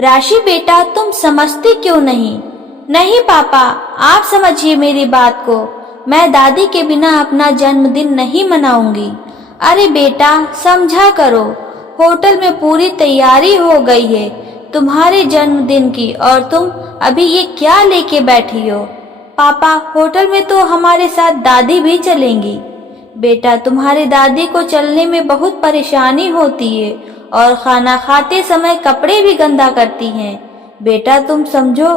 राशि बेटा, तुम समझती क्यों नहीं? नहीं पापा, आप समझिए मेरी बात को। मैं दादी के बिना अपना जन्मदिन नहीं मनाऊंगी। अरे बेटा, समझा करो। होटल में पूरी तैयारी हो गई है तुम्हारे जन्मदिन की, और तुम अभी ये क्या लेके बैठी हो? पापा, होटल में तो हमारे साथ दादी भी चलेंगी। बेटा, तुम्हारी दादी को चलने में बहुत परेशानी होती है और खाना खाते समय कपड़े भी गंदा करती हैं। बेटा, तुम समझो,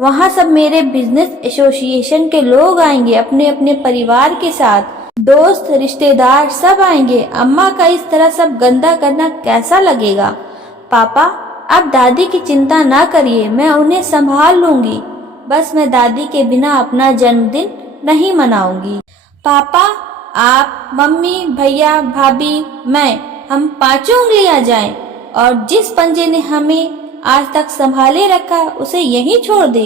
वहाँ सब मेरे बिजनेस एसोसिएशन के लोग आएंगे, अपने अपने परिवार के साथ, दोस्त रिश्तेदार सब आएंगे। अम्मा का इस तरह सब गंदा करना कैसा लगेगा? पापा, आप दादी की चिंता ना करिए, मैं उन्हें संभाल लूंगी। बस मैं दादी के बिना अपना जन्मदिन नहीं मनाऊंगी। पापा, आप, मम्मी, भैया, भाभी, हम पांचों उंगलियां जाएं और जिस पंजे ने हमें आज तक संभाले रखा उसे यहीं छोड़ दे।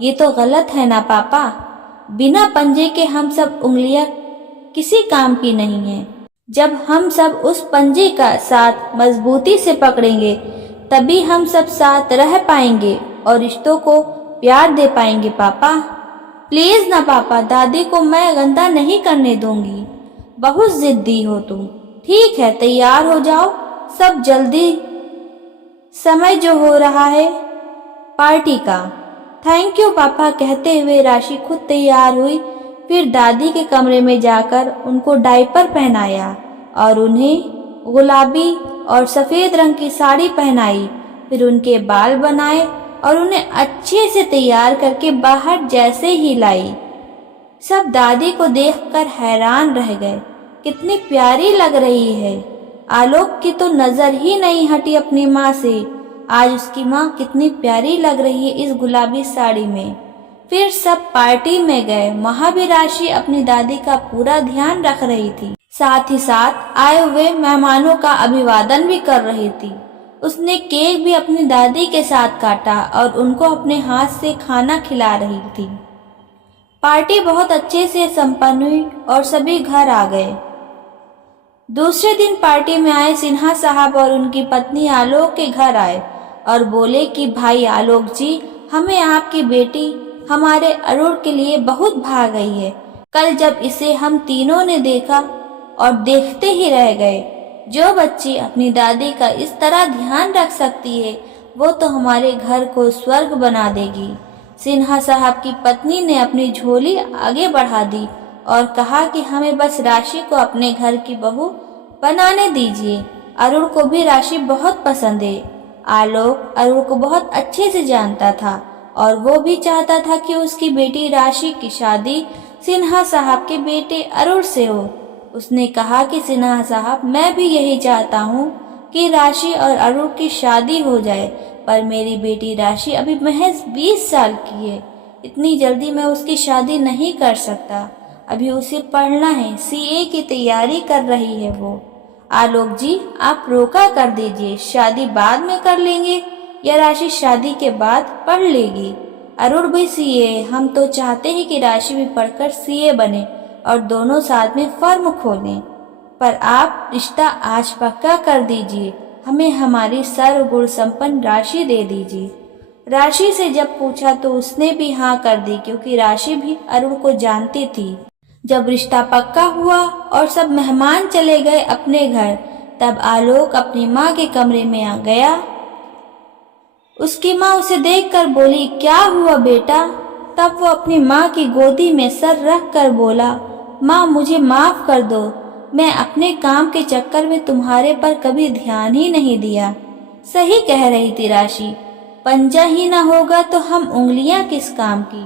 ये तो गलत है ना पापा? बिना पंजे के हम सब उंगलियां किसी काम की नहीं है। जब हम सब उस पंजे का साथ मजबूती से पकड़ेंगे तभी हम सब साथ रह पाएंगे और रिश्तों को प्यार दे पाएंगे। पापा प्लीज ना पापा, दादी को मैं गंदा नहीं करने दूंगी। बहुत जिद्दी हो तुम। ठीक है, तैयार हो जाओ सब जल्दी, समय जो हो रहा है पार्टी का। थैंक यू पापा, कहते हुए राशि खुद तैयार हुई। फिर दादी के कमरे में जाकर उनको डायपर पहनाया और उन्हें गुलाबी और सफेद रंग की साड़ी पहनाई। फिर उनके बाल बनाए और उन्हें अच्छे से तैयार करके बाहर जैसे ही लाई, सब दादी को देखकर हैरान रह गए। कितनी प्यारी लग रही है। आलोक की तो नजर ही नहीं हटी अपनी माँ से। आज उसकी माँ कितनी प्यारी लग रही है इस गुलाबी साड़ी में। फिर सब पार्टी में गए। वहाँ भी राशि अपनी दादी का पूरा ध्यान रख रही थी, साथ ही साथ आए हुए मेहमानों का अभिवादन भी कर रही थी। उसने केक भी अपनी दादी के साथ काटा और उनको अपने हाथ से खाना खिला रही थी। पार्टी बहुत अच्छे से संपन्न हुई और सभी घर आ गए। दूसरे दिन पार्टी में आए सिन्हा साहब और उनकी पत्नी आलोक के घर आए और बोले कि भाई आलोक जी, हमें आपकी बेटी हमारे अरुण के लिए बहुत भा गई है। कल जब इसे हम तीनों ने देखा और देखते ही रह गए। जो बच्ची अपनी दादी का इस तरह ध्यान रख सकती है वो तो हमारे घर को स्वर्ग बना देगी। सिन्हा साहब की पत्नी ने अपनी झोली आगे बढ़ा दी और कहा कि हमें बस राशि को अपने घर की बहू बनाने दीजिए। अरुण को भी राशि बहुत पसंद है। आलोक अरुण को बहुत अच्छे से जानता था और वो भी चाहता था कि उसकी बेटी राशि की शादी सिन्हा साहब के बेटे अरुण से हो। उसने कहा कि सिन्हा साहब, मैं भी यही चाहता हूँ कि राशि और अरुण की शादी हो जाए, पर मेरी बेटी राशि अभी महज 20 साल की है। इतनी जल्दी मैं उसकी शादी नहीं कर सकता। अभी उसे पढ़ना है, सीए की तैयारी कर रही है वो। आलोक जी, आप रोका कर दीजिए, शादी बाद में कर लेंगे या राशि शादी के बाद पढ़ लेगी। अरुण भी सीए, हम तो चाहते हैं कि राशि भी पढ़कर सीए बने और दोनों साथ में फर्म खोलें, पर आप रिश्ता आज पक्का कर दीजिए। हमें हमारी सर्वगुण संपन्न राशि दे दीजिए। राशि से जब पूछा तो उसने भी हाँ कर दी, क्योंकि राशि भी अरुण को जानती थी। जब रिश्ता पक्का हुआ और सब मेहमान चले गए अपने घर, तब आलोक अपनी माँ के कमरे में आ गया। उसकी माँ उसे देखकर बोली, क्या हुआ बेटा? तब वो अपनी माँ की गोदी में सर रख कर बोला, माँ मुझे माफ कर दो, मैं अपने काम के चक्कर में तुम्हारे पर कभी ध्यान ही नहीं दिया। सही कह रही थी राशि, पंजा ही ना होगा तो हम उंगलियां किस काम की?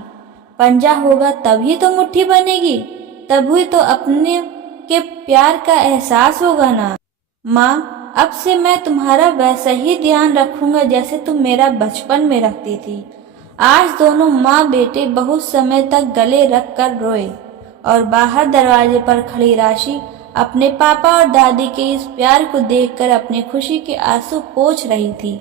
पंजा होगा तभी तो मुट्ठी बनेगी, तभी तो अपने के प्यार का एहसास होगा ना। माँ, अब से मैं तुम्हारा वैसा ही ध्यान रखूंगा जैसे तुम मेरा बचपन में रखती थी। आज दोनों माँ बेटे बहुत समय तक गले रख कर रोए और बाहर दरवाजे पर खड़ी राशि अपने पापा और दादी के इस प्यार को देखकर अपनी खुशी के आंसू पोंछ रही थी।